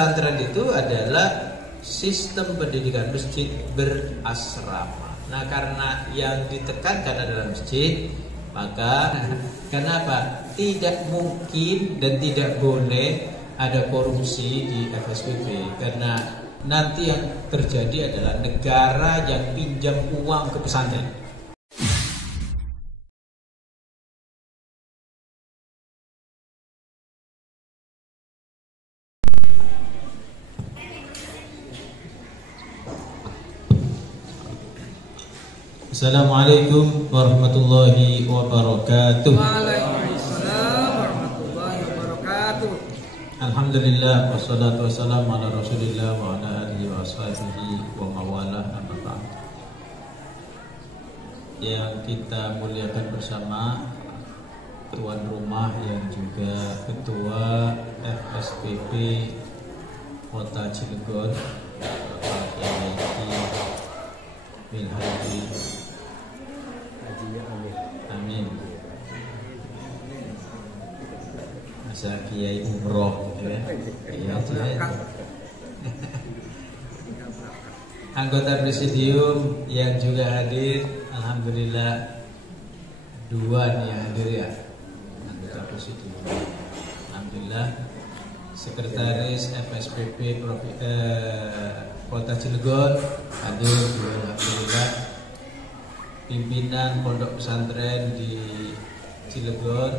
pesantren itu adalah sistem pendidikan masjid berasrama. Nah, karena yang ditekankan adalah masjid, maka kenapa? Tidak mungkin dan tidak boleh ada korupsi di FSPP, karena nanti yang terjadi adalah negara yang pinjam uang ke pesantren. Assalamualaikum warahmatullahi wabarakatuh. Waalaikumsalam warahmatullahi wabarakatuh. Alhamdulillah wassalatu wassalamu ala Rasulillah wa ala alihi wa ashabihi wa mawalah, amma ba'd. Yang kita muliakan bersama tuan rumah yang juga ketua FSPP Kota Cilegon, Bapak Kiai Milhadi. Amin. Masa kiai umroh gitu ya. Anggota presidium yang juga hadir, alhamdulillah dua nih yang hadir ya. Anggota presidium. Alhamdulillah. Sekretaris FSPP Kota Cilegon hadir juga, alhamdulillah. Pimpinan pondok pesantren di Cilegon,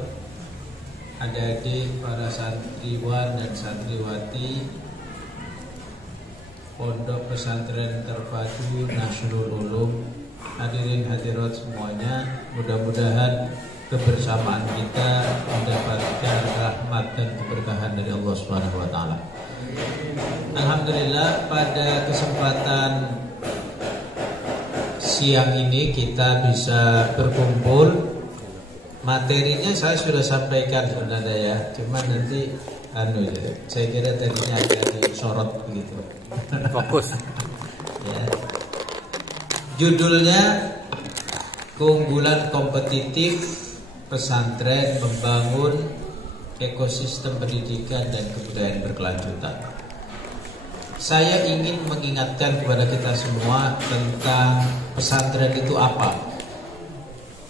adik-adik para santriwan dan santriwati pondok pesantren terpadu Nasrul Ulum, hadirin hadirat semuanya, mudah-mudahan kebersamaan kita mendapatkan rahmat dan keberkahan dari Allah Subhanahu wa taala. Alhamdulillah, pada kesempatan siang ini kita bisa berkumpul. Materinya saya sudah sampaikan sebenarnya ya, cuman nanti saya kira tadinya agak disorot begitu. Fokus. Ya. Judulnya keunggulan kompetitif pesantren membangun ekosistem pendidikan dan kebudayaan berkelanjutan. Saya ingin mengingatkan kepada kita semua tentang pesantren itu apa.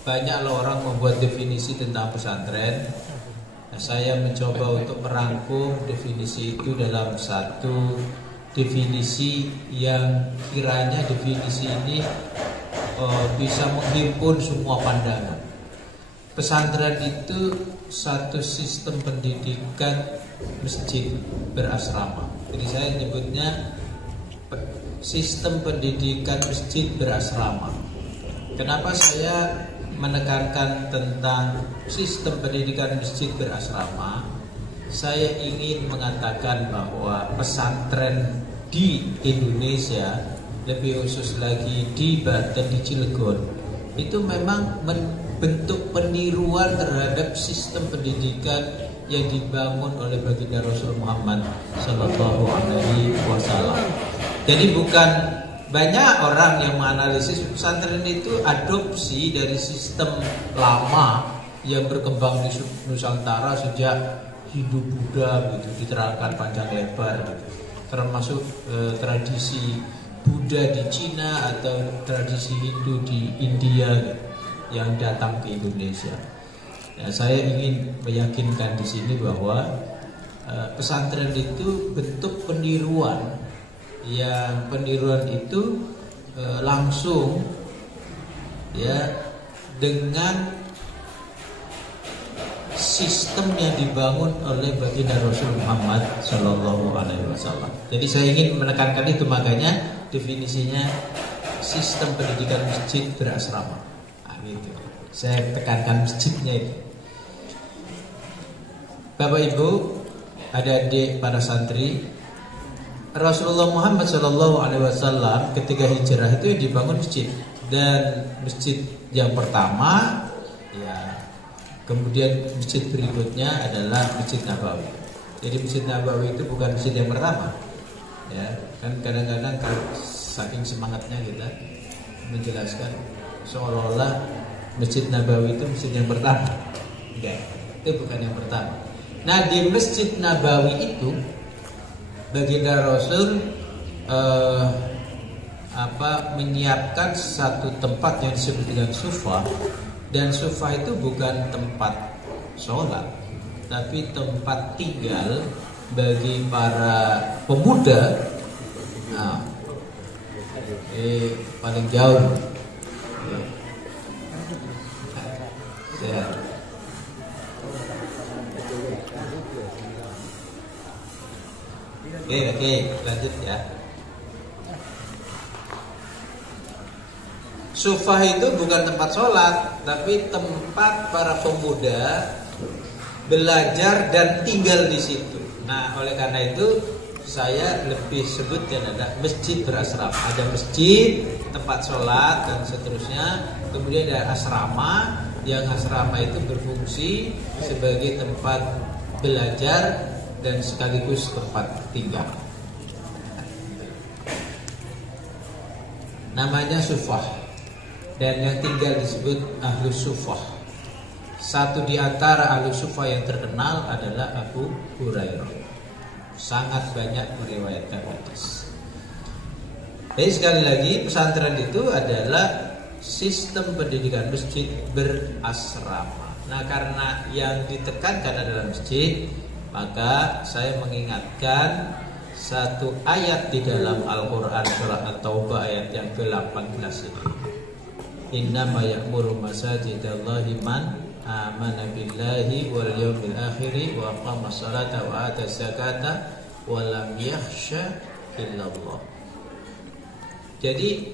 Banyaklah orang membuat definisi tentang pesantren. Nah, saya mencoba untuk merangkum definisi itu dalam satu definisi yang kiranya definisi ini bisa menghimpun semua pandangan. Pesantren itu satu sistem pendidikan masjid berasrama. Jadi saya nyebutnya sistem pendidikan masjid berasrama. Kenapa saya menekankan tentang sistem pendidikan masjid berasrama? Saya ingin mengatakan bahwa pesantren di Indonesia, lebih khusus lagi di Banten, di Cilegon, itu memang bentuk peniruan terhadap sistem pendidikan yang dibangun oleh baginda Rasul Muhammad Sallallahu Alaihi Wasallam. Jadi bukan banyak orang yang menganalisis pesantren itu adopsi dari sistem lama yang berkembang di Nusantara sejak Hindu Buddha gitu, diterangkan panjang lebar gitu. Termasuk tradisi Buddha di Cina atau tradisi Hindu di India gitu, yang datang ke Indonesia. Ya, saya ingin meyakinkan di sini bahwa pesantren itu bentuk peniruan, yang peniruan itu langsung ya dengan sistem yang dibangun oleh baginda Rasul Muhammad Sallallahu Alaihi Wasallam. Jadi saya ingin menekankan itu, makanya definisinya sistem pendidikan masjid berasrama. Nah, gitu. Saya tekankan masjidnya itu. Bapak Ibu, adik-adik para santri, Rasulullah Muhammad Sallallahu Alaihi Wasallam ketika hijrah itu dibangun masjid, dan masjid yang pertama ya, kemudian masjid berikutnya adalah Masjid Nabawi. Jadi Masjid Nabawi itu bukan masjid yang pertama, ya kan kadang-kadang kalau saking semangatnya kita menjelaskan seolah-olah Masjid Nabawi itu masjid yang pertama. Enggak, itu bukan yang pertama. Nah, di Masjid Nabawi itu baginda Rasul menyiapkan satu tempat yang disebut dengan sufa, dan sufa itu bukan tempat sholat, tapi tempat tinggal bagi para pemuda. Nah, paling jauh. Ya. Oke, lanjut ya. Sufah itu bukan tempat sholat, tapi tempat para pemuda belajar dan tinggal di situ. Nah, oleh karena itu saya lebih sebutkan ada masjid berasrama. Ada masjid, tempat sholat dan seterusnya. Kemudian ada asrama, yang asrama itu berfungsi sebagai tempat belajar dan sekaligus tempat tinggal. Namanya sufah. Dan yang tinggal disebut Ahlus Sufah. Satu di antara Ahlus Sufah yang terkenal adalah Abu Hurairah. Sangat banyak meriwayatkan hadis. Jadi sekali lagi, pesantren itu adalah sistem pendidikan masjid berasrama. Nah, karena yang ditekankan adalah masjid, maka saya mengingatkan satu ayat di dalam Al-Quran surah At-Taubah ayat yang ke-18 ini. Innama ya'muru masajidallahi man amana billahi wal yawmil akhiri wa aqama sholata wa ata zakata wa lam yakhsha illallah. Jadi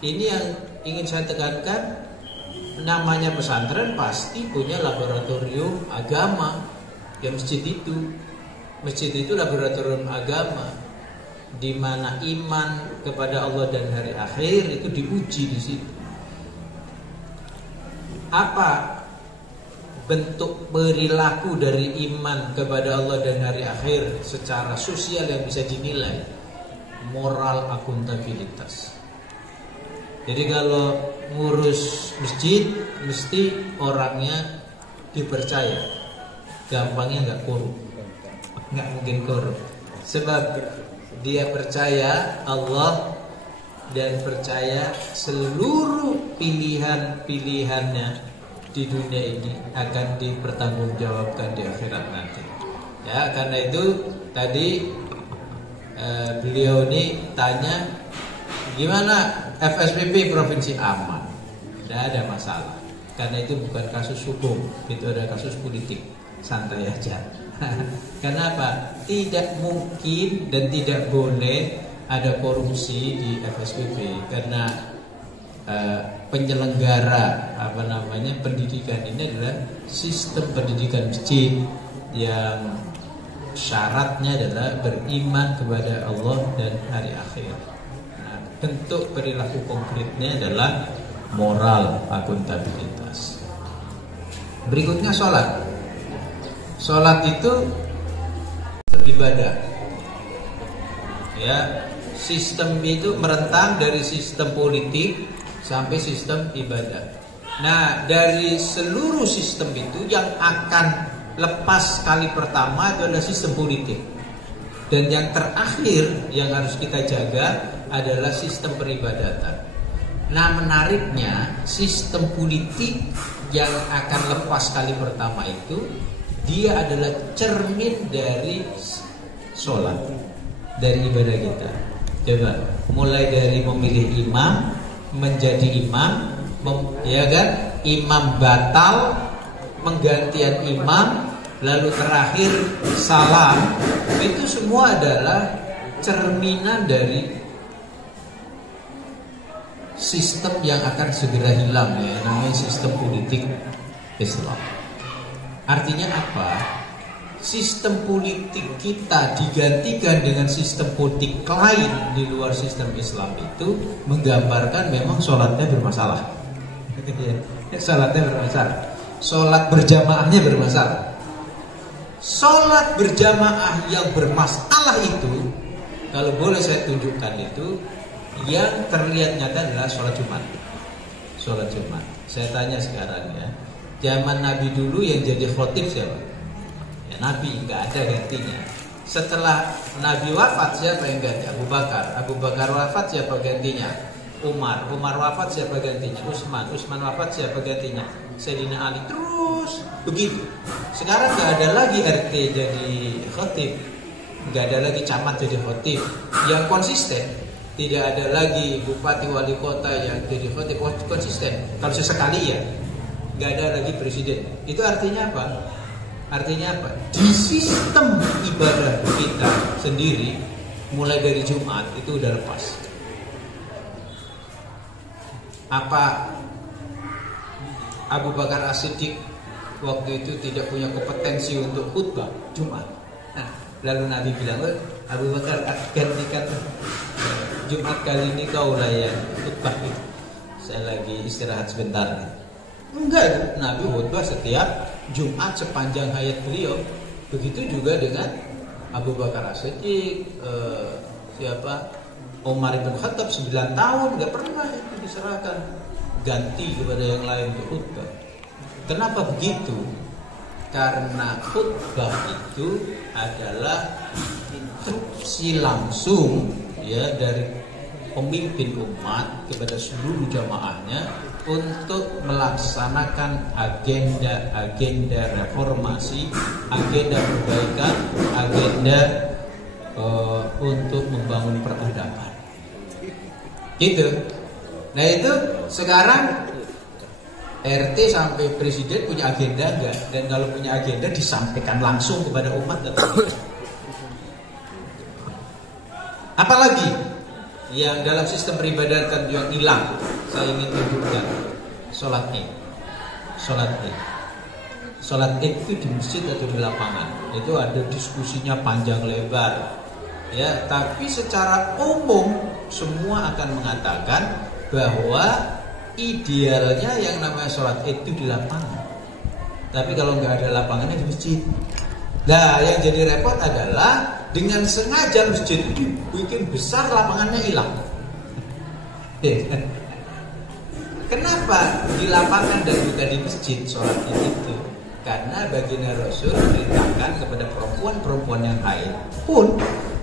ini yang ingin saya tekankan, namanya pesantren pasti punya laboratorium agama. Ya, masjid itu laboratorium agama, di mana iman kepada Allah dan hari akhir itu diuji di situ. Apa bentuk perilaku dari iman kepada Allah dan hari akhir secara sosial yang bisa dinilai? Moral akuntabilitas. Jadi kalau ngurus masjid mesti orangnya dipercaya, gampangnya nggak korup, nggak mungkin korup, sebab dia percaya Allah dan percaya seluruh pilihan-pilihannya di dunia ini akan dipertanggungjawabkan di akhirat nanti. Ya, karena itu tadi beliau ini tanya, gimana FSPP provinsi aman? Tidak ada masalah, karena itu bukan kasus hukum, itu ada kasus politik, santai aja. Kenapa? Tidak mungkin dan tidak boleh ada korupsi di FSPP, karena penyelenggara pendidikan ini adalah sistem pendidikan masjid yang syaratnya adalah beriman kepada Allah dan hari akhir. Nah, bentuk perilaku konkretnya adalah moral akuntabilitas. Berikutnya sholat. Sholat itu ibadah. Ya, sistem itu merentang dari sistem politik sampai sistem ibadah. Nah, dari seluruh sistem itu yang akan lepas kali pertama adalah sistem politik. Dan yang terakhir yang harus kita jaga adalah sistem peribadatan. Nah, menariknya sistem politik yang akan lepas kali pertama itu dia adalah cermin dari sholat, dari ibadah kita. Coba mulai dari memilih imam, menjadi imam, ya kan? Imam batal, penggantian imam, lalu terakhir salam. Itu semua adalah cerminan dari sistem yang akan segera hilang, ya, namanya sistem politik Islam. Artinya apa? Sistem politik kita digantikan dengan sistem politik lain di luar sistem Islam itu menggambarkan memang sholatnya bermasalah. Sholatnya bermasalah. Sholat berjamaahnya bermasalah. Sholat berjamaah yang bermasalah itu, kalau boleh saya tunjukkan itu, yang terlihat nyata adalah sholat Jumat. Sholat Jumat. Saya tanya sekarang ya, zaman Nabi dulu yang jadi khotib siapa? Ya, Nabi, nggak ada gantinya. Setelah Nabi wafat, siapa yang ganti? Abu Bakar. Abu Bakar wafat, siapa gantinya? Umar. Umar wafat, siapa gantinya? Utsman. Utsman wafat, siapa gantinya? Sayyidina Ali. Terus begitu. Sekarang nggak ada lagi RT jadi khatib, nggak ada lagi camat jadi khatib yang konsisten. Tidak ada lagi bupati wali kota yang jadi khatib konsisten. Kalau sesekali ya, nggak ada lagi presiden. Itu artinya apa? Artinya apa? Di sistem ibadah kita sendiri, mulai dari Jumat itu udah lepas. Apa Abu Bakar As-Siddiq waktu itu tidak punya kompetensi untuk khutbah Jumat? Nah, lalu Nabi bilang, Abu Bakar, gantikan Jumat kali ini kau lah yang khutbah itu. Saya lagi istirahat sebentar. Enggak, Nabi khutbah setiap Jumat sepanjang hayat beliau. Begitu juga dengan Abu Bakar As-Siddiq, siapa? Umar bin Khattab 9 tahun nggak pernah itu diserahkan, ganti kepada yang lain untuk khutbah. Kenapa begitu? Karena khutbah itu adalah instruksi langsung ya dari pemimpin umat kepada seluruh jamaahnya untuk melaksanakan agenda reformasi, agenda perbaikan, agenda untuk membangun peradaban. Gitu. Nah itu sekarang RT sampai presiden punya agenda enggak? Dan kalau punya agenda disampaikan langsung kepada umat atau apalagi yang dalam sistem peribadatan yang hilang, saya ingin tunjukkan sholat Id. Sholat Id itu di masjid atau di lapangan? Itu ada diskusinya panjang lebar. Ya, tapi secara umum semua akan mengatakan bahwa idealnya yang namanya sholat Id itu di lapangan. Tapi kalau nggak ada lapangannya di masjid. Nah, yang jadi repot adalah dengan sengaja masjid itu bikin besar, lapangannya hilang. Kenapa di lapangan dan bukan di masjid sholat Id itu? Karena baginda Rasul memerintahkan kepada perempuan-perempuan yang haid pun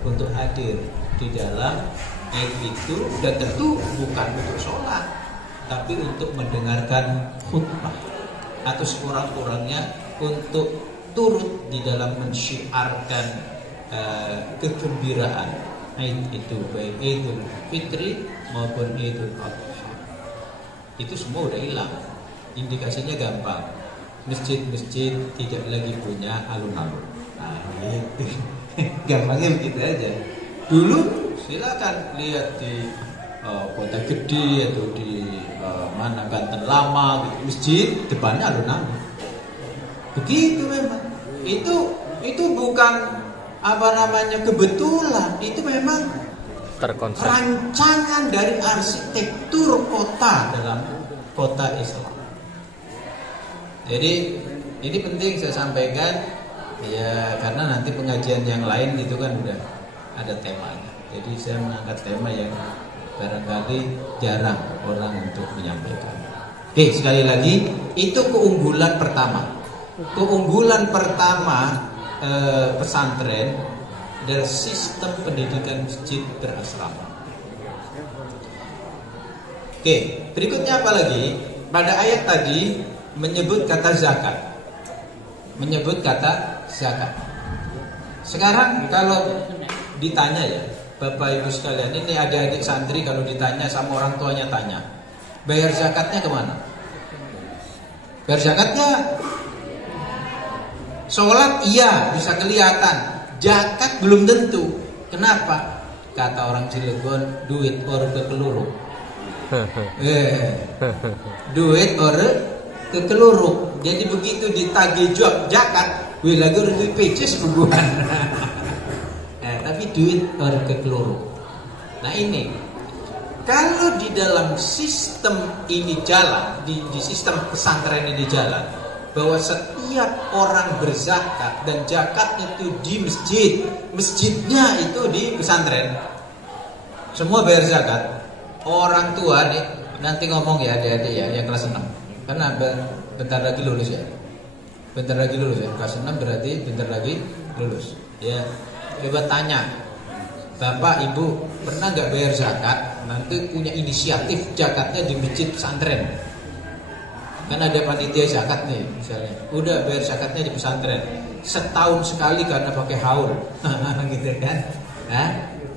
untuk hadir di dalam Id itu, dan tentu bukan untuk sholat, tapi untuk mendengarkan khutbah atau sekurang-kurangnya untuk turut di dalam mensyiarkan kegembiraan Id itu, baik Idul Fitri maupun Idul Adha. Itu semua udah hilang. Indikasinya gampang. Masjid-masjid tidak lagi punya alun-alun. Nah, itu gampangnya begitu aja. Dulu silakan lihat di Kota Gede atau di mana Banten Lama gitu, masjid depannya alun-alun. Begitu memang. Itu bukan apa namanya kebetulan, itu memang terkonsep rancangan dari arsitektur kota dalam kota Islam. Jadi ini penting saya sampaikan ya, karena nanti pengajian yang lain itu kan udah ada temanya. Jadi saya mengangkat tema yang barangkali jarang orang untuk menyampaikan. Oke, sekali lagi itu keunggulan pertama. Keunggulan pertama pesantren dari sistem pendidikan masjid berasrama. Oke, berikutnya apa lagi? Pada ayat tadi menyebut kata zakat. Menyebut kata zakat. Sekarang kalau ditanya ya, Bapak Ibu sekalian, ini adik-adik santri kalau ditanya sama orang tuanya tanya, bayar zakatnya kemana? Bayar zakatnya sholat iya bisa kelihatan, zakat belum tentu. Kenapa? Kata orang Cilegon, duit or kekeluruk. Duit or kekeluruk. Jadi begitu ditagih zakat, wih lagi udah duit PC sebulan. Tapi duit or kekeluruk. Nah ini, kalau di dalam sistem ini jalan, di sistem pesantren ini jalan, bahwa setiap orang berzakat dan zakat itu di masjid, masjidnya itu di pesantren, semua bayar zakat. Orang tua nih nanti ngomong ya adik-adik ya yang kelas 6, karena bentar lagi lulus ya, bentar lagi lulus ya, kelas 6 berarti bentar lagi lulus ya. Coba tanya, Bapak Ibu pernah nggak bayar zakat? Nanti punya inisiatif zakatnya di masjid pesantren. Kan ada panitia zakat nih misalnya. Udah bayar zakatnya di pesantren. Setahun sekali karena pakai haul. Gitu kan. Nah,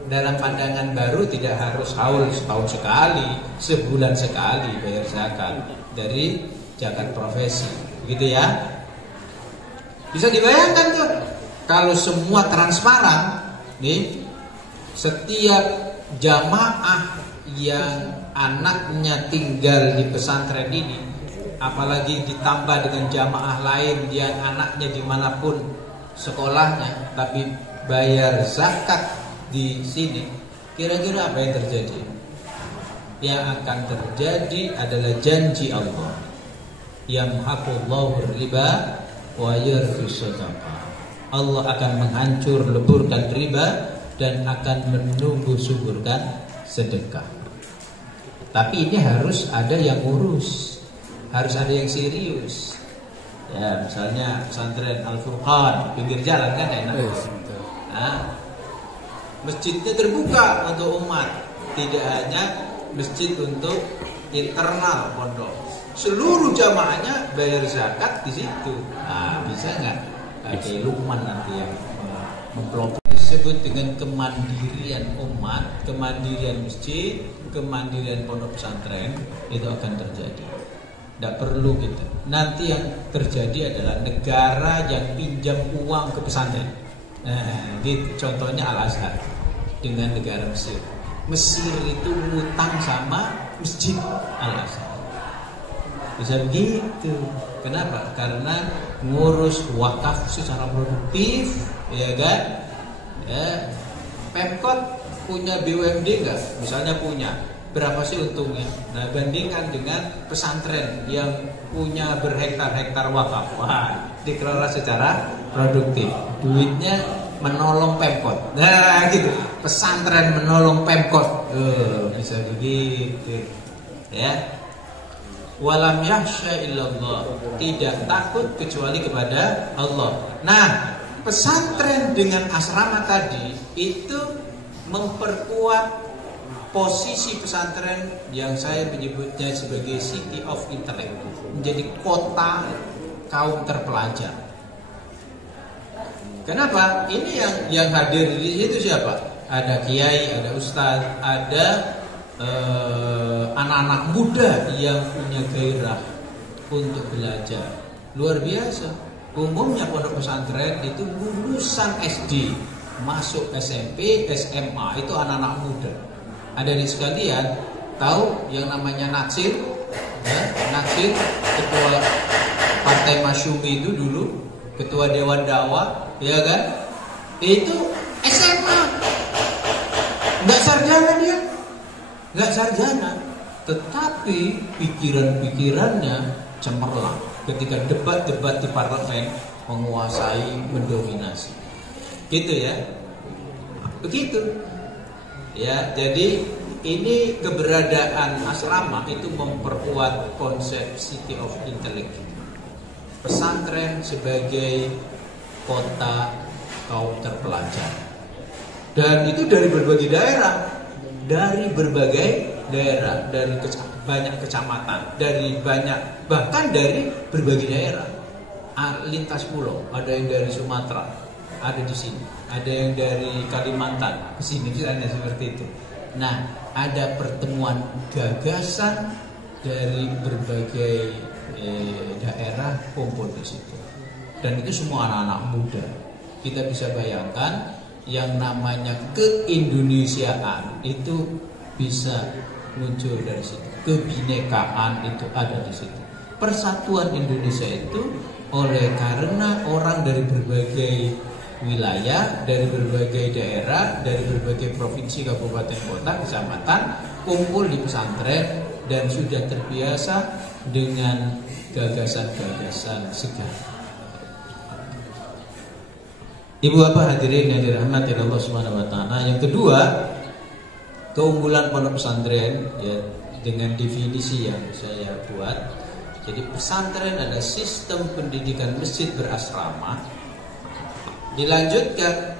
dalam pandangan baru tidak harus haul setahun sekali, sebulan sekali bayar zakat dari zakat profesi. Gitu ya. Bisa dibayangkan tuh. Kalau semua transparan nih, setiap jamaah yang anaknya tinggal di pesantren ini, apalagi ditambah dengan jamaah lain yang anaknya dimanapun sekolahnya, tapi bayar zakat di sini, kira-kira apa yang terjadi? Yang akan terjadi adalah janji Allah, yamhaqullahu riba wa yurbi shadaqah. Allah akan menghancur leburkan riba dan akan menumbuh suburkan sedekah. Tapi ini harus ada yang urus, harus ada yang serius. Ya, misalnya pesantren Al-Furqan pinggir jalan kan enak. Nah, masjidnya terbuka untuk umat, tidak hanya masjid untuk internal pondok. Seluruh jamaahnya bayar zakat di situ. Nah, bisa nggak? Kayak Lukman nanti yang mempelopor. Disebut dengan kemandirian umat, kemandirian masjid, kemandirian pondok pesantren, itu akan terjadi. Tidak perlu kita. Nanti yang terjadi adalah negara yang pinjam uang ke pesantren. Nah, gitu. Contohnya Al-Azhar dengan negara Mesir. Mesir itu ngutang sama masjid Al-Azhar. Bisa begitu. Kenapa? Karena ngurus wakaf secara produktif, ya kan? Ya, Pemkot punya BUMD enggak? Misalnya punya, berapa sih untungnya? Nah, bandingkan dengan pesantren yang punya berhektar-hektar wakaf. Wah, dikelola secara produktif. Duitnya menolong Pemkot. Nah, gitu. Pesantren menolong Pemkot. Bisa begitu. Ya. Walam yahsya illallah, tidak takut kecuali kepada Allah. Nah, pesantren dengan asrama tadi itu memperkuat posisi pesantren yang saya menyebutnya sebagai city of intellect, menjadi kota kaum terpelajar. Kenapa? Ini yang hadir di situ siapa? Ada kiai, ada ustadz, ada anak-anak muda yang punya gairah untuk belajar. Luar biasa. Umumnya pondok pesantren itu lulusan SD masuk SMP, SMA itu anak-anak muda. Ada di sekalian tahu yang namanya Natsir? Ya, Natsir ketua Partai Masyumi itu dulu, ketua Dewan Dakwah, ya kan? Itu SMA. Enggak sarjana dia. Enggak sarjana, tetapi pikiran-pikirannya cemerlang ketika debat-debat di parlemen menguasai, mendominasi. Gitu ya. Begitu. Ya, jadi ini keberadaan asrama itu memperkuat konsep city of intellect. Pesantren sebagai kota kaum terpelajar. Dan itu dari berbagai daerah. Dari berbagai daerah, dari banyak kecamatan, dari banyak, bahkan dari berbagai daerah, lintas pulau. Ada yang dari Sumatera, ada di sini, ada yang dari Kalimantan, ke sini misalnya seperti itu. Nah, ada pertemuan gagasan dari berbagai daerah kumpul di situ, dan itu semua anak-anak muda. Kita bisa bayangkan. Yang namanya keindonesiaan itu bisa muncul dari situ. Kebinekaan itu ada di situ. Persatuan Indonesia itu oleh karena orang dari berbagai wilayah, dari berbagai daerah, dari berbagai provinsi, kabupaten, kota, kecamatan kumpul di pesantren dan sudah terbiasa dengan gagasan-gagasan segar. Ibu bapak hadirin yang dirahmati Allah Subhanahu wa taala. Yang kedua, keunggulan pondok pesantren ya, dengan definisi yang saya buat. Jadi pesantren adalah sistem pendidikan masjid berasrama. Dilanjutkan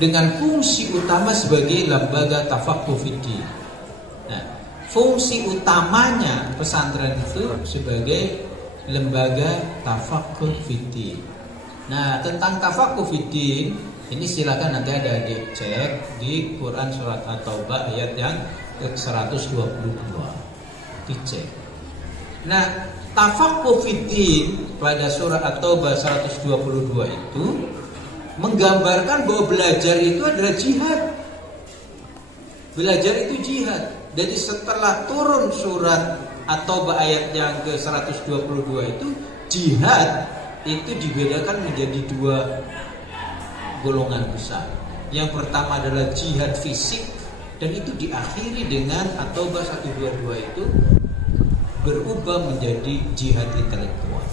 dengan fungsi utama sebagai lembaga tafaqquh fiddin. Nah, fungsi utamanya pesantren itu sebagai lembaga tafaqquh fiddin. Nah, tentang tafaqquh fiddin ini silakan nanti ada dicek di Quran surat At-Taubah ayat yang ke-122. Dicek. Nah, tafaqquh fiddin pada surah At-Taubah 122 itu menggambarkan bahwa belajar itu adalah jihad. Belajar itu jihad. Jadi setelah turun surat At-Taubah ayat yang ke-122 itu, jihad itu dibedakan menjadi dua golongan besar. Yang pertama adalah jihad fisik, dan itu diakhiri dengan At-Taubah 122 itu berubah menjadi jihad intelektual.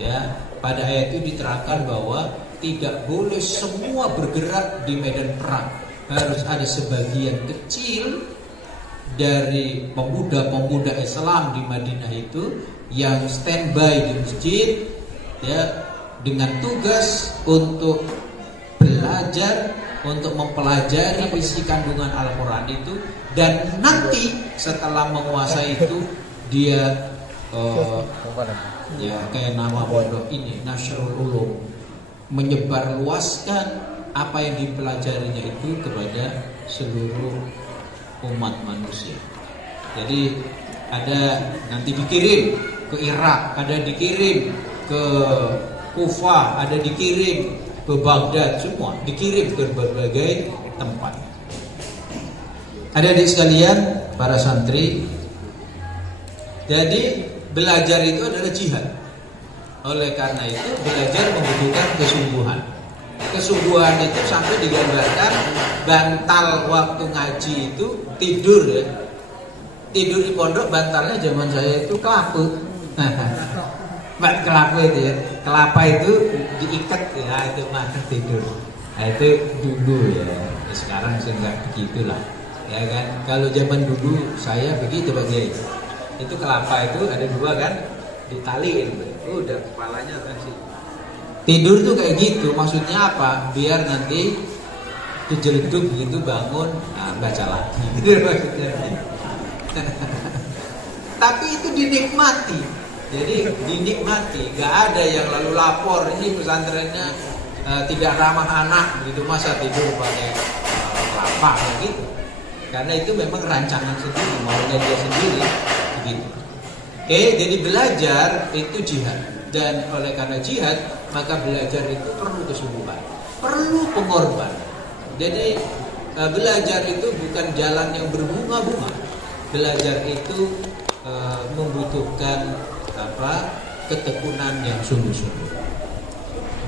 Ya, pada ayat itu diterangkan bahwa tidak boleh semua bergerak di medan perang. Harus ada sebagian kecil dari pemuda-pemuda Islam di Madinah itu yang standby di masjid, ya, dengan tugas untuk belajar, untuk mempelajari isi kandungan Al-Quran itu, dan nanti setelah menguasai itu dia ya kayak nama pondok ini Nasrul Ulum, menyebarluaskan apa yang dipelajarinya itu kepada seluruh umat manusia. Jadi ada nanti dikirim ke Irak, ada dikirim ke Kufah, ada dikirim ke Baghdad, semua dikirim ke berbagai tempat. Adik-adik sekalian, para santri, jadi belajar itu adalah jihad. Oleh karena itu belajar membutuhkan kesungguhan. Kesungguhan itu sampai digambarkan bantal waktu ngaji itu tidur, ya. Tidur di pondok bantalnya zaman saya itu kelapa. Mbak kelapa itu ya. Kelapa itu diikat ya, itu mah tidur. Nah, itu dulu ya. Sekarang sih enggak begitulah. Ya kan? Kalau zaman dulu saya begitu Pak Kiai. Itu kelapa itu ada dua kan, ditaliin. Udah kepalanya kasih. Tidur tuh kayak gitu, maksudnya apa? Biar nanti kejeleduk gitu bangun, nah, baca lagi. Gitu maksudnya. Tapi itu dinikmati. Jadi dinikmati, gak ada yang lalu lapor ini pesantrennya tidak ramah anak, begitu masa tidur pakai kelapa gitu. Karena itu memang rancangan sendiri, maunya dia sendiri, begitu. Oke, jadi belajar itu jihad, dan oleh karena jihad maka belajar itu perlu kesungguhan, perlu pengorbanan. Jadi belajar itu bukan jalan yang berbunga-bunga. Belajar itu membutuhkan ketekunan yang sungguh-sungguh.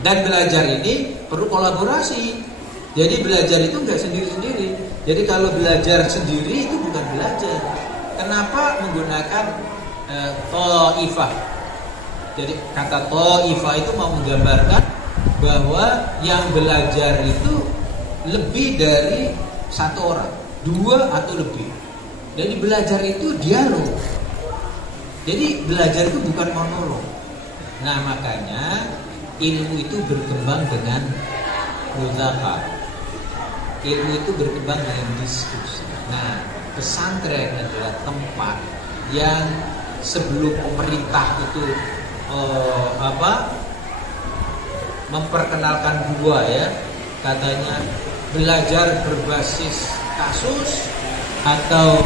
Dan belajar ini perlu kolaborasi. Jadi belajar itu nggak sendiri-sendiri. Jadi kalau belajar sendiri itu bukan belajar. Kenapa menggunakan ta'ifah? Jadi kata ta'ifah itu mau menggambarkan bahwa yang belajar itu lebih dari satu orang, dua atau lebih. Jadi belajar itu dialog. Jadi belajar itu bukan monolog. Nah makanya ilmu itu berkembang dengan muzakarah. Ilmu itu berkembang dengan diskusi. Nah pesantren adalah tempat yang sebelum pemerintah itu memperkenalkan dua ya, katanya belajar berbasis kasus atau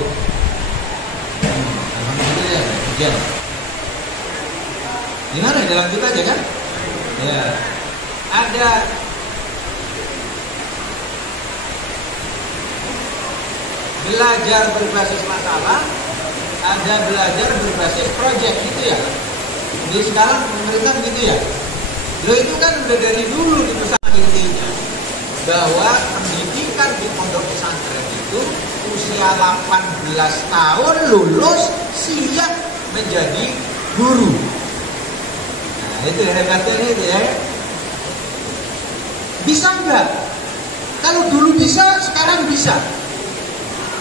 alhamdulillah hujan. Gimana ya, lanjut aja kan? Ya, ada belajar berbasis masalah, ada belajar berbasis project gitu ya. Jadi sekarang pemerintah begitu ya. Lo itu kan udah dari dulu di pesantren intinya bahwa pendidikan di pondok pesantren itu usia 18 tahun lulus siap menjadi guru. Nah itu hebatnya itu ya. Bisa enggak? Kalau dulu bisa, sekarang bisa.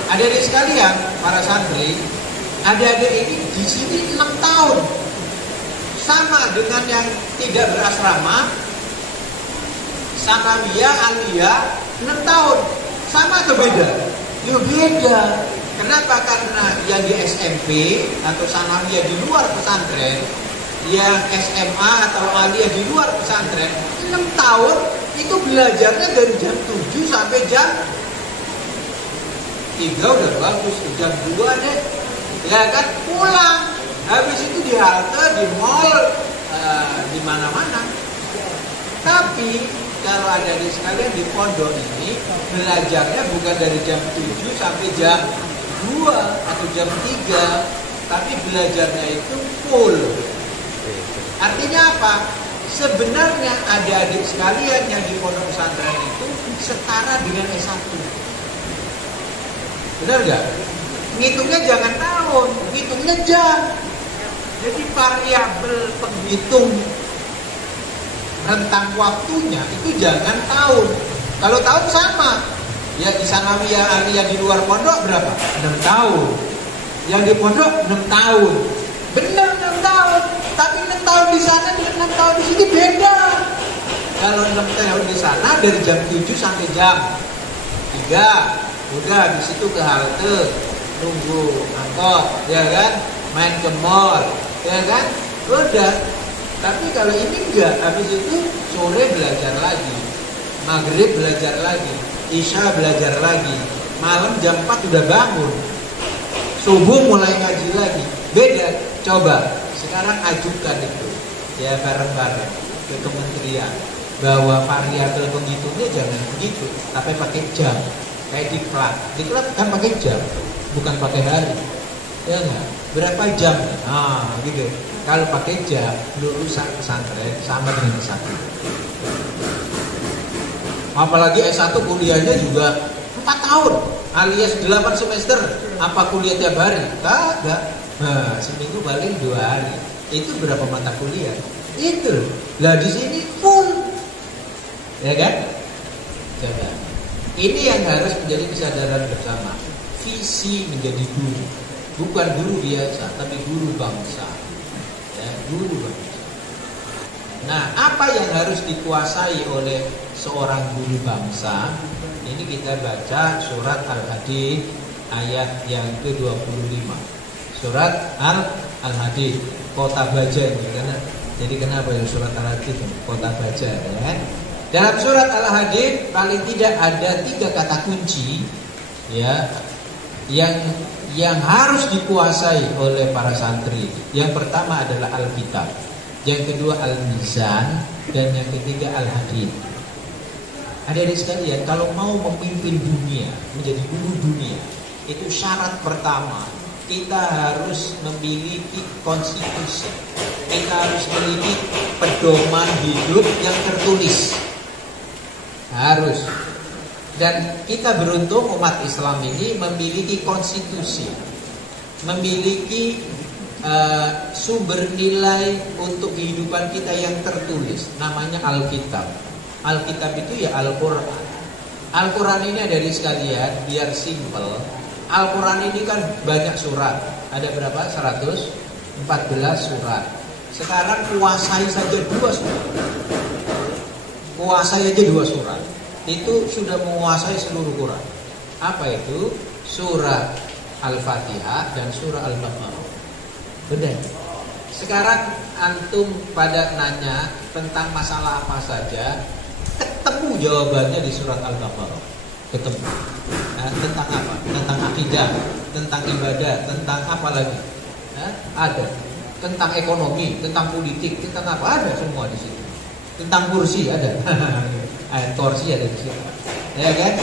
Adik-adik sekalian, para santri, adik-adik ini di sini 6 tahun. Sama dengan yang tidak berasrama, Sanawiyah, aliyah 6 tahun. Sama atau beda? Ya beda. Kenapa? Karena yang di SMP atau sanawiyah di luar pesantren, yang SMA atau aliyah di luar pesantren 6 tahun itu belajarnya dari jam 7 sampai jam 3 udah bagus, jam 2 deh. Ya kan, pulang. Habis itu di halte, di mall, di mana-mana. Tapi kalau ada di sekalian di pondok ini belajarnya bukan dari jam 7 sampai jam 2 atau jam 3, tapi belajarnya itu full. Artinya apa? Sebenarnya adik-adik sekalian yang di pondok pesantren itu setara dengan S1. Benar nggak? Ngitungnya jangan tahun, ngitungnya jam. Jadi variabel penghitung rentang waktunya itu jangan tahun. Kalau tahun sama, ya di sanawiyah aliyah di luar pondok berapa? 6 tahun. Yang di pondok 6 tahun. Benar 6 tahun. Tapi 6 tahun di sana dengan 6 tahun di sini beda. Kalau 6 tahun di sana dari jam 7 sampai jam 3, udah di situ ke halte, tunggu angkot, ya kan? Main ke mall, ya kan? Udah. Tapi kalau ini enggak, habis itu sore belajar lagi, maghrib belajar lagi, isya belajar lagi, malam jam 4 udah bangun, subuh mulai ngaji lagi. Beda. Coba sekarang ajukan itu ya bareng-bareng ke kementerian bahwa variabel penghitungnya jangan begitu, tapi pakai jam. Kayak diklat kan pakai jam, bukan pakai hari. Ya enggak? Berapa jam? Nah, gitu. Kalau pakai jam, lulusan pesantren sama dengan S1. Apalagi S1 kuliahnya juga 4 tahun, alias 8 semester. Apa kuliah tiap hari? Kagak. Nah, seminggu paling 2 hari. Itu berapa mata kuliah? Itu. Lah di sini full. Ya kan? Coba. Ini yang harus menjadi kesadaran bersama. Visi menjadi guru. Bukan guru biasa, tapi guru bangsa. Ya, guru bangsa. Nah, apa yang harus dikuasai oleh seorang guru bangsa? Ini kita baca surat Al-Hadid ayat yang ke-25. Surat Al-Hadid, kota baja ini karena jadi kenapa ya surat Al-Hadid kota baja ya kan? Dalam surat Al-Hadid paling tidak ada 3 kata kunci ya yang harus dikuasai oleh para santri. Yang pertama adalah Alkitab, yang kedua Al-Mizan, dan yang ketiga Al-Hadid. Adik-adik sekalian, kalau mau memimpin dunia, menjadi guru dunia, itu syarat pertama, kita harus memiliki konstitusi. Kita harus memiliki pedoman hidup yang tertulis. Harus. Dan kita beruntung umat Islam ini memiliki konstitusi, memiliki sumber nilai untuk kehidupan kita yang tertulis, namanya Alkitab. Alkitab itu ya Al-Quran. Al-Quran ini ada di sekalian, biar simple. Al-Quran ini kan banyak surat. Ada berapa? 114 surat. Sekarang kuasai saja 2 surat. Kuasai aja 2 surat. Itu sudah menguasai seluruh Quran. Apa itu? Surah Al-Fatihah dan surah Al-Baqarah. Benar. Sekarang antum pada nanya tentang masalah apa saja, ketemu jawabannya di surat Al-Baqarah. Ketemu. Nah, tentang apa? Tentang akidah, tentang ibadah, tentang apa lagi? Nah, ada. Tentang ekonomi, tentang politik, tentang apa? Ada semua di situ. Tentang kursi ada. Ayat kursi ada di situ. Ya kan?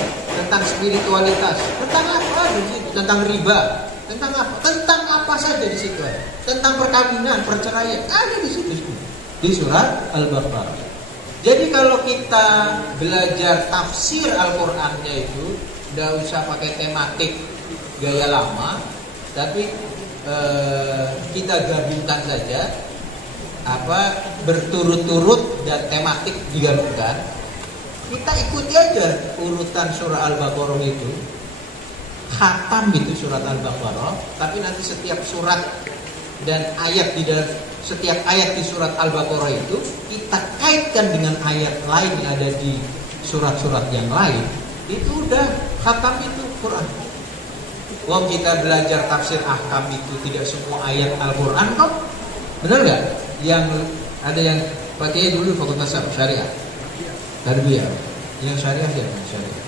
Tentang spiritualitas, tentang apa ada di situ? Tentang riba, tentang apa? Tentang apa saja di situ. Tentang perkawinan, perceraian ada di situ di surat Al-Baqarah. Jadi kalau kita belajar tafsir Al-Qur'annya itu enggak usah pakai tematik gaya lama, tapi kita gabungkan saja berturut-turut dan tematik digabungkan. Kita ikuti aja urutan surah Al-Baqarah itu. Khatam itu surat Al-Baqarah, tapi nanti setiap surat dan ayat di dalam setiap ayat di surat Al-Baqarah itu kita kaitkan dengan ayat lain yang ada di surat-surat yang lain, itu udah khatam itu Quran. Wong kita belajar tafsir ahkam itu tidak semua ayat Al-Quran kok, benar nggak? Yang ada yang pakai dulu fakultas syariah, tarbiyah, yang syariah ya syariah.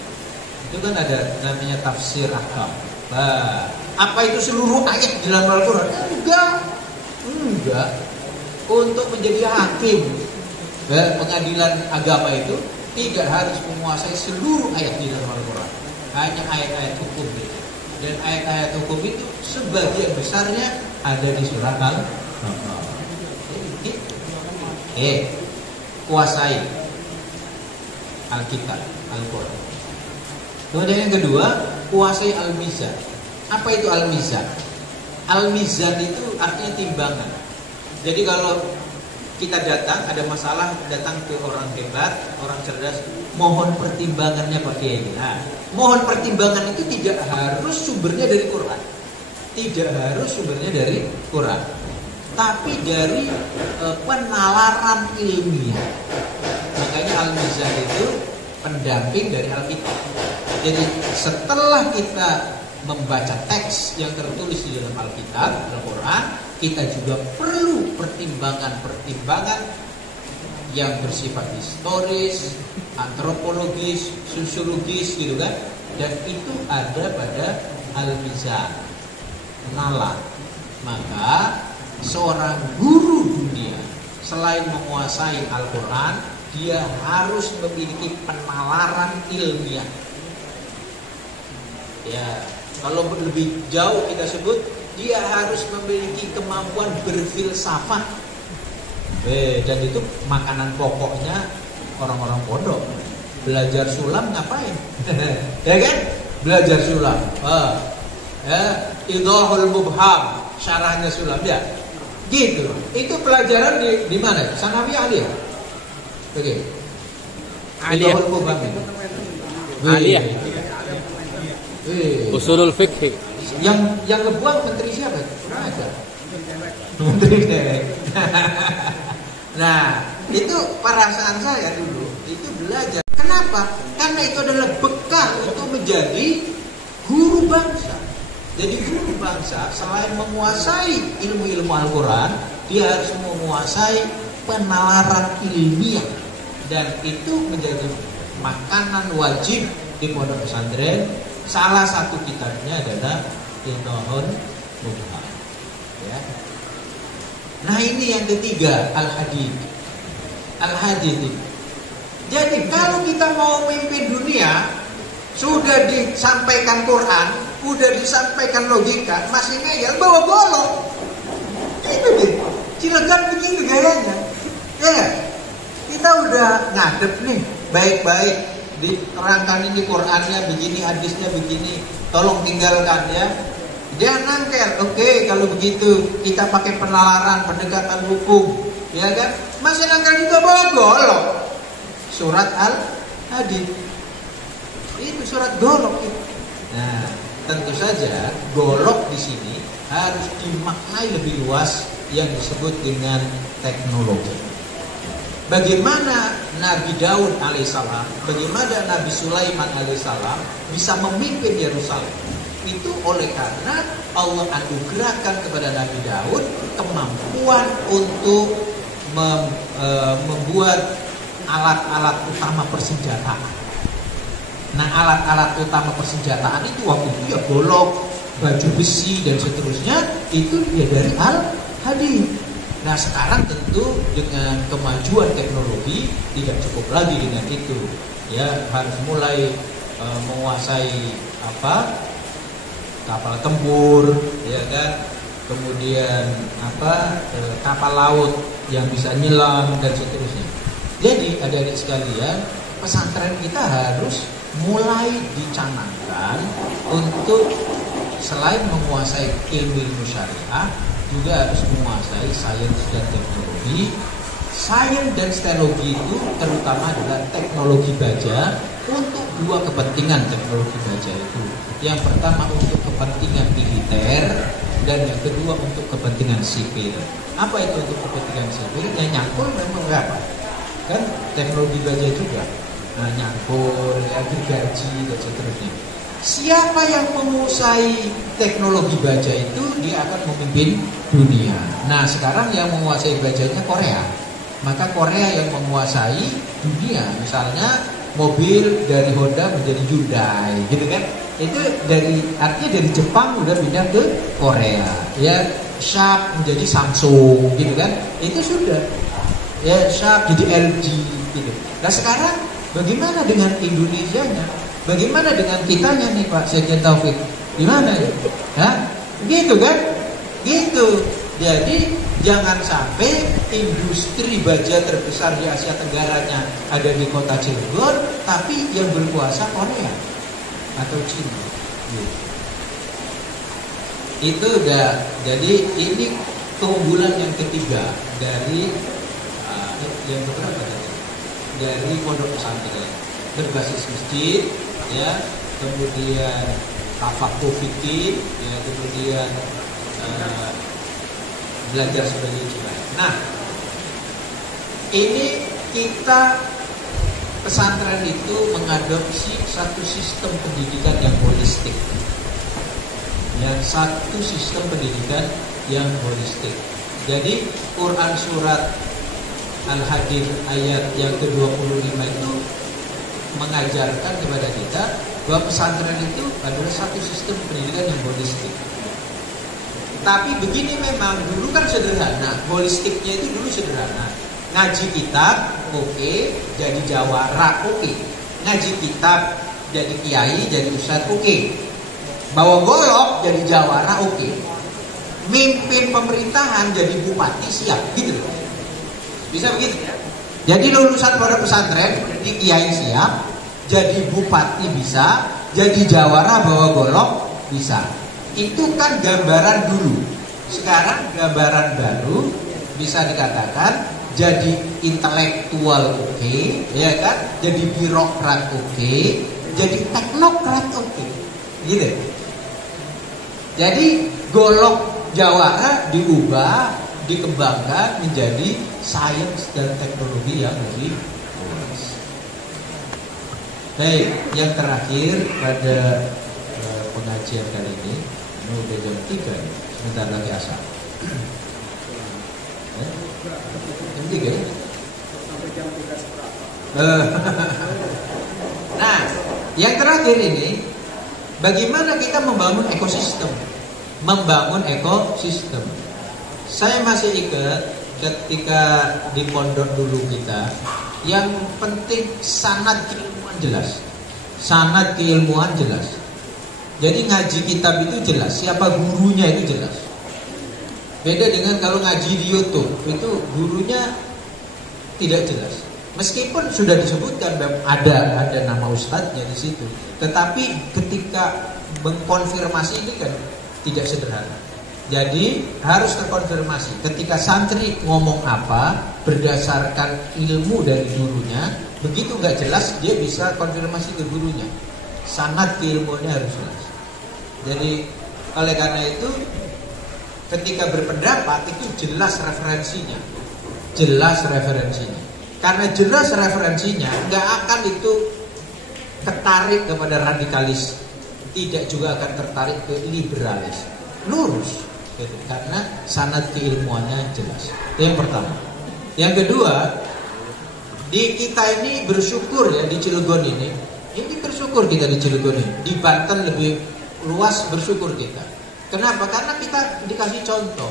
Itu kan ada namanya tafsir ahkam. Nah, apa itu seluruh ayat di dalam Al-Quran? Enggak. Untuk menjadi hakim pengadilan agama itu tidak harus menguasai seluruh ayat di dalam Al-Quran, hanya ayat-ayat hukum gitu. Dan ayat-ayat hukum itu sebagian besarnya ada di surat Al-Baqarah. Kuasai Alkitab, Al-Quran. Kemudian yang kedua, kuasai al-mizan. Apa itu al-mizan? Al-mizan itu artinya timbangan. Jadi kalau kita datang, ada masalah, datang ke orang hebat, orang cerdas, mohon pertimbangannya Pak Kiai. Nah, mohon pertimbangan itu tidak harus sumbernya dari Quran. Tidak harus sumbernya dari Quran. Tapi dari penalaran ilmiah. Makanya Al-Mizan itu pendamping dari Alkitab. Jadi setelah kita membaca teks yang tertulis di dalam Alkitab, Al-Quran, kita juga perlu pertimbangan-pertimbangan yang bersifat historis, antropologis, sosiologis gitu kan. Dan itu ada pada Al-Mizan, nalar. Maka seorang guru dunia selain menguasai Al-Quran, dia harus memiliki penalaran ilmiah. Ya, kalau lebih jauh kita sebut, dia harus memiliki kemampuan berfilsafat. Dan itu makanan pokoknya orang-orang pondok. Belajar sulam ngapain? Ya kan? Belajar sulam. Idhahul mubham, syarahnya sulam ya. Gitu. Itu pelajaran di mana? Sanawiyah Aliyah. Oke. Aliyah. Idhahul mubham. Aliyah. Usulul fikih. Yang ngebuang menteri siapa? Ada. Menteri Dewek. Nah, itu perasaan saya dulu. Itu belajar. Kenapa? Karena itu adalah bekal untuk menjadi guru bangsa. Jadi guru bangsa selain menguasai ilmu-ilmu Al-Quran, dia harus menguasai penalaran ilmiah. Dan itu menjadi makanan wajib di pondok pesantren. Salah satu kitabnya adalah Idhahul Mubham. Ya. Nah ini yang ketiga, Al-Hadid. Al-Hadid. Jadi kalau kita mau memimpin dunia, sudah disampaikan Quran, sudah disampaikan logika, masih ngeyel bawa golok. Itu deh. Cilegon begini gayanya. Ya. Kita udah ngadep nih, baik-baik. Diterangkan ini Qurannya begini, hadisnya begini, tolong tinggalkan ya. Dia nangkel, oke, kalau begitu kita pakai penalaran, pendekatan hukum, ya kan? Masih nangkel juga bawa golok. Surat Al-Hadid itu surat golok itu. Nah, tentu saja golok di sini harus dimaknai lebih luas yang disebut dengan teknologi. Bagaimana Nabi Daud alaihissalam, bagaimana Nabi Sulaiman alaihissalam bisa memimpin Yerusalem? Itu oleh karena Allah anugerahkan kepada Nabi Daud kemampuan untuk membuat alat-alat utama persenjataan. Nah, alat-alat utama persenjataan itu waktu itu ya golok, baju besi dan seterusnya, itu ya dari Al-Hadid. Nah sekarang tentu dengan kemajuan teknologi tidak cukup lagi dengan itu, ya harus mulai menguasai kapal tempur, ya kan, kemudian kapal laut yang bisa nyelam dan seterusnya. Jadi adik-adik sekalian, pesantren kita harus mulai dicanangkan untuk selain menguasai ilmu syariah, juga harus menguasai sains dan teknologi. Sains dan teknologi itu terutama adalah teknologi baja untuk dua kepentingan teknologi baja itu. Yang pertama untuk kepentingan militer, dan yang kedua untuk kepentingan sipil. Apa itu untuk kepentingan sipil? Yang nyangkul memang berapa? Kan teknologi baja juga. Nah, nyangkul, ya, gergaji dan seterusnya. Siapa yang menguasai teknologi baja itu, dia akan memimpin dunia. Nah, sekarang yang menguasai bajanya Korea. Maka Korea yang menguasai dunia. Misalnya mobil dari Honda menjadi Hyundai, gitu kan? Itu artinya dari Jepang udah pindah ke Korea. Ya, Sharp menjadi Samsung, gitu kan? Itu sudah. Ya, Sharp jadi LG, gitu. Nah, sekarang bagaimana dengan Indonesianya? Bagaimana dengan kitanya nih Pak Sekjen Taufik? Gimana ya? Hah? Gitu kan? Gitu. Jadi jangan sampai industri baja terbesar di Asia Tenggara ada di kota Cilegon, tapi yang berkuasa Korea atau Cina. Gitu. Itu udah. Jadi ini keunggulan yang ketiga dari yang beberapa tadi, dari pondok pesantren berbasis masjid, ya, kemudian tafakuh fikih, ya, kemudian belajar sebagai ijma. Nah, ini kita pesantren itu mengadopsi satu sistem pendidikan yang holistik, ya, satu sistem pendidikan yang holistik. Jadi Quran surat Al-Hadid ayat yang ke-25 itu mengajarkan kepada kita bahwa pesantren itu adalah satu sistem pendidikan yang holistik. Tapi begini, memang dulu kan sederhana, holistiknya itu dulu sederhana. Ngaji kitab, oke, jadi jawara, oke. Ngaji kitab, jadi kiai, jadi ustadz, oke. Bawa golok, jadi jawara, oke. Mimpin pemerintahan, jadi bupati, siap, gitu. Bisa begitu ya? Jadi lulusan pondok pesantren, jadi kiai siap, jadi bupati bisa, jadi jawara bawa golok bisa. Itu kan gambaran dulu. Sekarang gambaran baru bisa dikatakan jadi intelektual oke, ya kan? Jadi birokrat oke, jadi teknokrat oke. Gitu. Jadi golok jawara diubah, dikembangkan menjadi sains dan teknologi yang lebih luas. Baik, yang terakhir pada pengajian kali ini udah jam 3, sebentar lagi asar. Jam 3 ya? Sampai jam 3 berapa? Nah, yang terakhir ini, bagaimana kita membangun ekosistem? Membangun ekosistem. Saya masih ingat ketika di pondok dulu kita, yang penting sanad keilmuan jelas. Sanad keilmuan jelas. Jadi ngaji kitab itu jelas, siapa gurunya itu jelas. Beda dengan kalau ngaji di YouTube, itu gurunya tidak jelas. Meskipun sudah disebutkan ada nama ustadznya di situ, tetapi ketika mengkonfirmasi ini kan tidak sederhana. Jadi harus terkonfirmasi. Ketika santri ngomong apa berdasarkan ilmu dari gurunya, begitu nggak jelas dia bisa konfirmasi ke gurunya. Sanad keilmuannya harus jelas. Jadi oleh karena itu ketika berpendapat itu jelas referensinya. Jelas referensinya. Karena jelas referensinya, nggak akan itu tertarik kepada radikalis, tidak juga akan tertarik ke liberalis. Lurus. Gitu. Karena sanad keilmuannya jelas. Itu yang pertama. Yang kedua, di kita ini bersyukur ya di Cilegon ini bersyukur kita di Cilegon ini. Di Banten lebih luas bersyukur kita. Kenapa? Karena kita dikasih contoh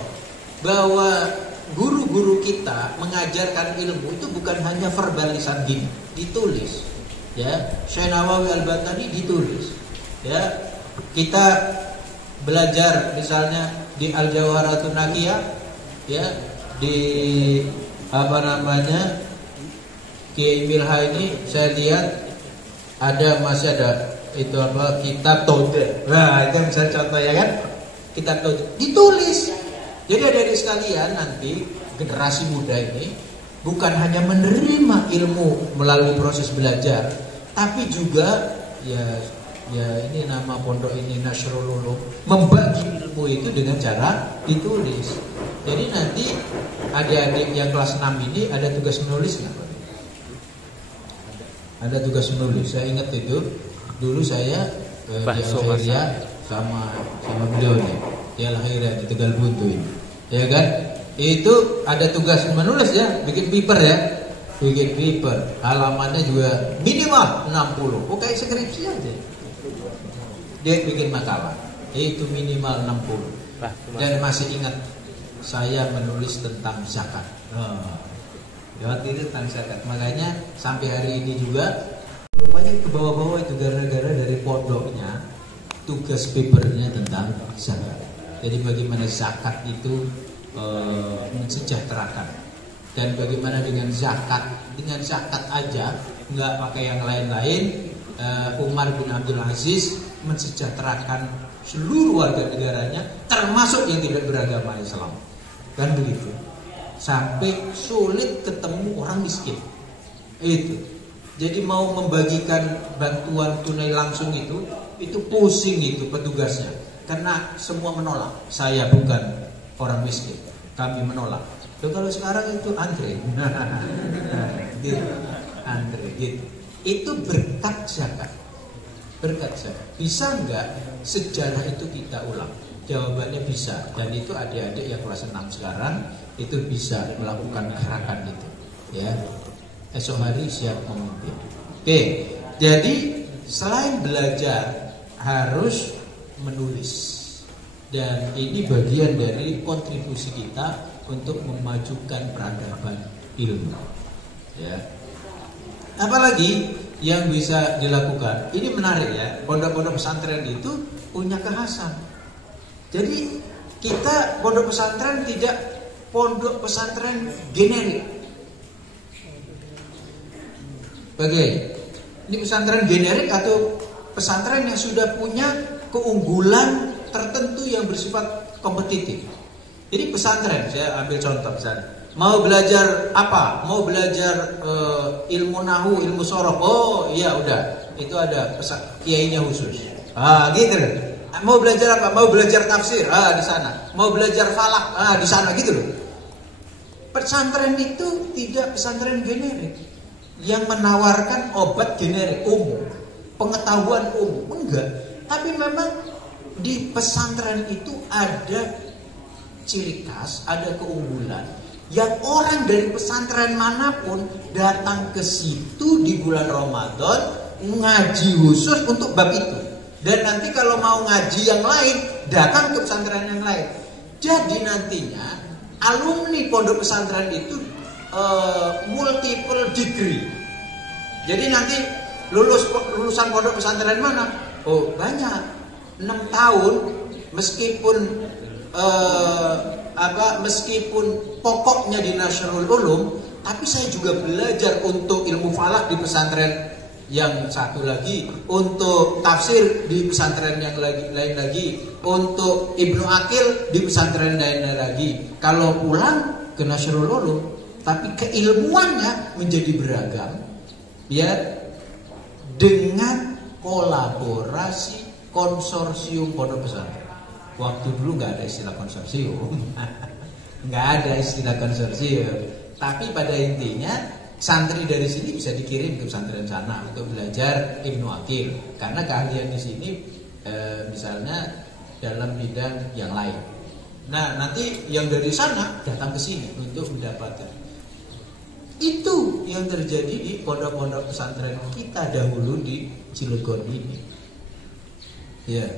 bahwa guru-guru kita mengajarkan ilmu itu bukan hanya verbal lisan gini, ditulis. Ya, Syekh Nawawi Al-Batani ditulis. Ya, kita belajar misalnya di Al-Jawharatun Naqiyah, ya, di Kiai Milha ini saya lihat masih ada itu kitab Tauhid. Nah, itu misalnya contoh ya kan, kitab Tauhid ditulis. Jadi adik-adik sekalian, nanti generasi muda ini bukan hanya menerima ilmu melalui proses belajar, tapi juga ya ya ini nama pondok ini Nasrul Ulum, membagi ilmu itu dengan cara ditulis. Jadi nanti adik-adik yang kelas 6 ini ada tugas menulis nggak? Ada tugas menulis. Saya ingat itu dulu saya di Al-Khairiyah sama beliau nih di Al-Khairiyah di Tegal Buntu ini, ya kan? Itu ada tugas menulis ya, bikin paper ya. Bikin paper, halamannya juga minimal 60. Oh kayak skripsi aja. Dia bikin makalah, itu minimal 60. Dan masih ingat saya menulis tentang zakat. Waktu itu tentang zakat. Makanya sampai hari ini juga rupanya ke bawah-bawah itu gara-gara dari pondoknya tugas papernya tentang zakat. Jadi bagaimana zakat itu mensejahterakan. Dan bagaimana dengan zakat aja nggak pakai yang lain-lain. Umar bin Abdul Aziz mensejahterakan seluruh warga negaranya, termasuk yang tidak beragama Islam, kan begitu. Sampai sulit ketemu orang miskin itu. Jadi mau membagikan bantuan tunai langsung itu pusing itu petugasnya, karena semua menolak. Saya bukan orang miskin, kami menolak. Kalau sekarang itu antre, gitu, antre gitu. Itu berkat zakat. Bisa nggak sejarah itu kita ulang? Jawabannya bisa. Dan itu adik-adik yang kelas 6 sekarang itu bisa melakukan gerakan itu. Ya, esok hari siap memimpin. Oke, jadi selain belajar harus menulis. Dan ini bagian dari kontribusi kita untuk memajukan peradaban ilmu. Ya. Apalagi yang bisa dilakukan? Ini menarik ya. Pondok-pondok pesantren itu punya kekhasan. Jadi kita pondok pesantren tidak pondok pesantren generik. Ini pesantren generik atau pesantren yang sudah punya keunggulan tertentu yang bersifat kompetitif. Jadi pesantren, saya ambil contoh misalnya, mau belajar apa? Mau belajar ilmu nahu, ilmu sorof. Oh iya udah, itu ada kiainya khusus. Gitu. Mau belajar apa? Mau belajar tafsir. Di sana. Mau belajar falak. Di sana gitu loh. Pesantren itu tidak pesantren generik yang menawarkan obat generik umum, pengetahuan umum, enggak. Tapi memang di pesantren itu ada ciri khas, ada keunggulan yang orang dari pesantren manapun datang ke situ di bulan Ramadan ngaji khusus untuk bab itu. Dan nanti kalau mau ngaji yang lain datang ke pesantren yang lain. Jadi nantinya alumni pondok pesantren itu multiple degree. Jadi nanti lulusan pondok pesantren mana? Oh banyak, 6 tahun meskipun meskipun pokoknya di Nasrul Ulum, tapi saya juga belajar untuk ilmu falak di pesantren yang satu lagi, untuk tafsir di pesantren yang lain lagi, untuk Ibnu Akil di pesantren lain lagi. Kalau pulang ke Nasrul Ulum, tapi keilmuannya menjadi beragam, ya, dengan kolaborasi konsorsium pondok pesantren. Waktu dulu nggak ada istilah konsorsium, nggak ada istilah konsorsium. Tapi pada intinya santri dari sini bisa dikirim ke pesantren sana untuk belajar Ibnu Akil, karena keahlian di sini misalnya dalam bidang yang lain. Nah nanti yang dari sana datang ke sini untuk mendapatkan. Itu yang terjadi di pondok-pondok pesantren kita dahulu di Cilegon ini. Ya.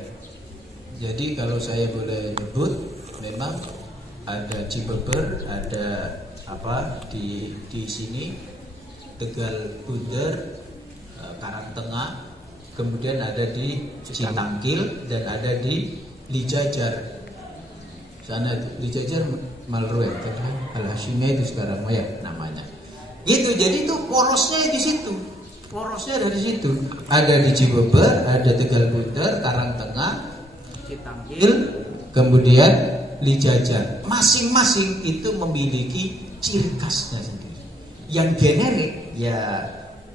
Jadi kalau saya boleh nyebut, memang ada Cibeber, ada di sini Tegal Bunder, Karangtengah, kemudian ada di Citangkil dan ada di Lijajar. Sana Lijajar Malroe, Al-Hashimiyah itu sekarang ya namanya. Gitu, jadi itu porosnya di situ. Porosnya dari situ. Ada di Cibeber, ada Tegal Bunder, Karangtengah, Citangkil, kemudian Lijajar. Masing-masing itu memiliki ciri khasnya sendiri. Yang generik ya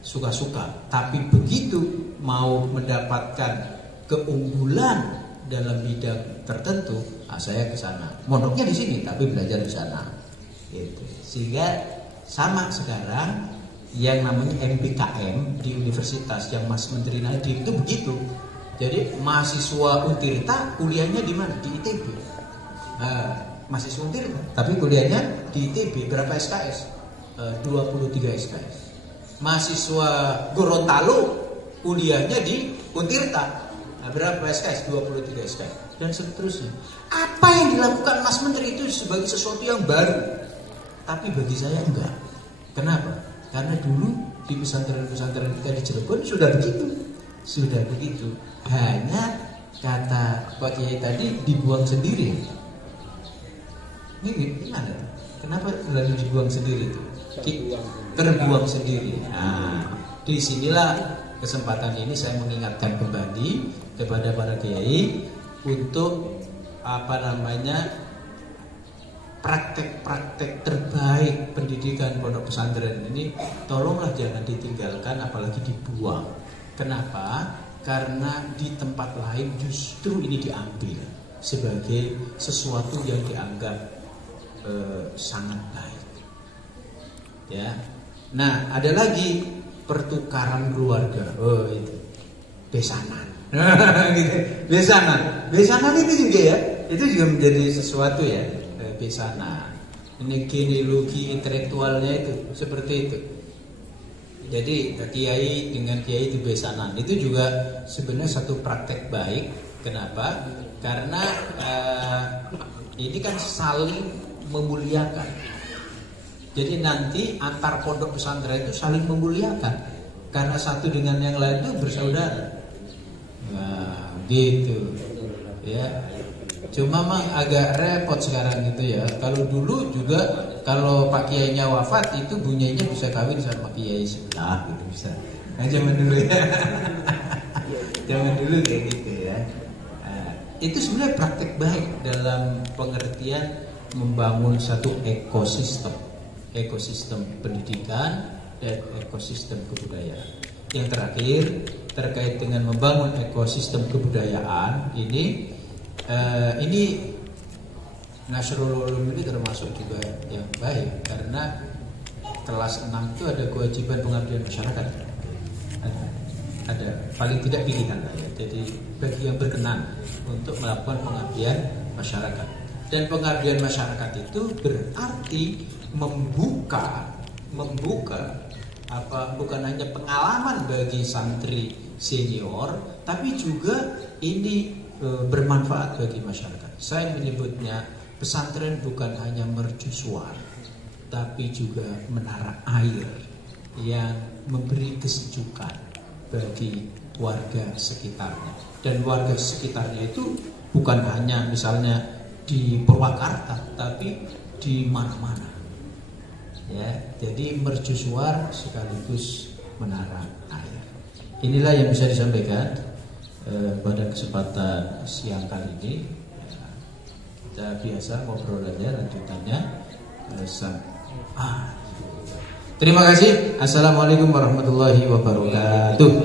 suka-suka, tapi begitu mau mendapatkan keunggulan dalam bidang tertentu, saya ke sana. Mondoknya di sini tapi belajar di sana. Gitu. Sehingga sama sekarang yang namanya MPKM di universitas yang Mas Menteri Nadiem itu begitu. Jadi mahasiswa Untirta kuliahnya di mana? Di ITB. Mahasiswa Untirta, tapi kuliahnya di ITB. Berapa SKS? 23 SKS. Mahasiswa Gorontalo kuliahnya di Untirta. Berapa SKS? 23 SKS. Dan seterusnya. Apa yang dilakukan Mas Menteri itu sebagai sesuatu yang baru. Tapi bagi saya enggak. Kenapa? Karena dulu di pesantren-pesantren kita di Cirebon sudah begitu. Sudah begitu. Hanya kata Pak Kiai tadi dibuang sendiri. Ini gimana? Kenapa lalu dibuang sendiri itu? Terbuang sendiri. Nah, disinilah kesempatan ini saya mengingatkan kembali kepada para kiai untuk praktek-praktek terbaik pendidikan pondok pesantren ini tolonglah jangan ditinggalkan apalagi dibuang. Kenapa? Karena di tempat lain justru ini diambil sebagai sesuatu yang dianggap sangat baik. Ya. Nah, ada lagi pertukaran keluarga. Oh, itu besanan. Gitu. Besanan itu juga ya. Itu juga menjadi sesuatu ya. Besanan. Ini genealogi intelektualnya itu seperti itu. Jadi kiai dengan kiai itu besanan. Itu juga sebenarnya satu praktek baik. Kenapa? Karena ini kan saling memuliakan. Jadi nanti antar pondok pesantren itu saling memuliakan. Karena satu dengan yang lain itu bersaudara. Nah, gitu. Ya. Cuma mah agak repot sekarang gitu ya. Kalau dulu juga kalau Pak Kiainya wafat itu bunyinya bisa kawin sama Kiai sebelah gitu bisa. Nah, zaman dulu ya. Zaman dulu kayak gitu ya. Nah, itu sebenarnya praktek baik dalam pengertian membangun satu ekosistem pendidikan dan ekosistem kebudayaan. Yang terakhir terkait dengan membangun ekosistem kebudayaan ini Nasrul Ulum ini termasuk juga yang baik karena kelas 6 itu ada kewajiban pengabdian masyarakat. Ada paling tidak pilihan ya. Jadi bagi yang berkenan untuk melakukan pengabdian masyarakat. Dan pengabdian masyarakat itu berarti membuka bukan hanya pengalaman bagi santri senior, tapi juga ini bermanfaat bagi masyarakat. Saya menyebutnya pesantren bukan hanya mercusuar, tapi juga menara air yang memberi kesejukan bagi warga sekitarnya. Dan warga sekitarnya itu bukan hanya misalnya di Purwakarta, tapi di mana-mana. Ya, jadi mercusuar sekaligus menara air. Inilah yang bisa disampaikan pada kesempatan siang kali ini. Kita biasa ngobrol aja lanjutannya. Terima kasih. Assalamualaikum warahmatullahi wabarakatuh.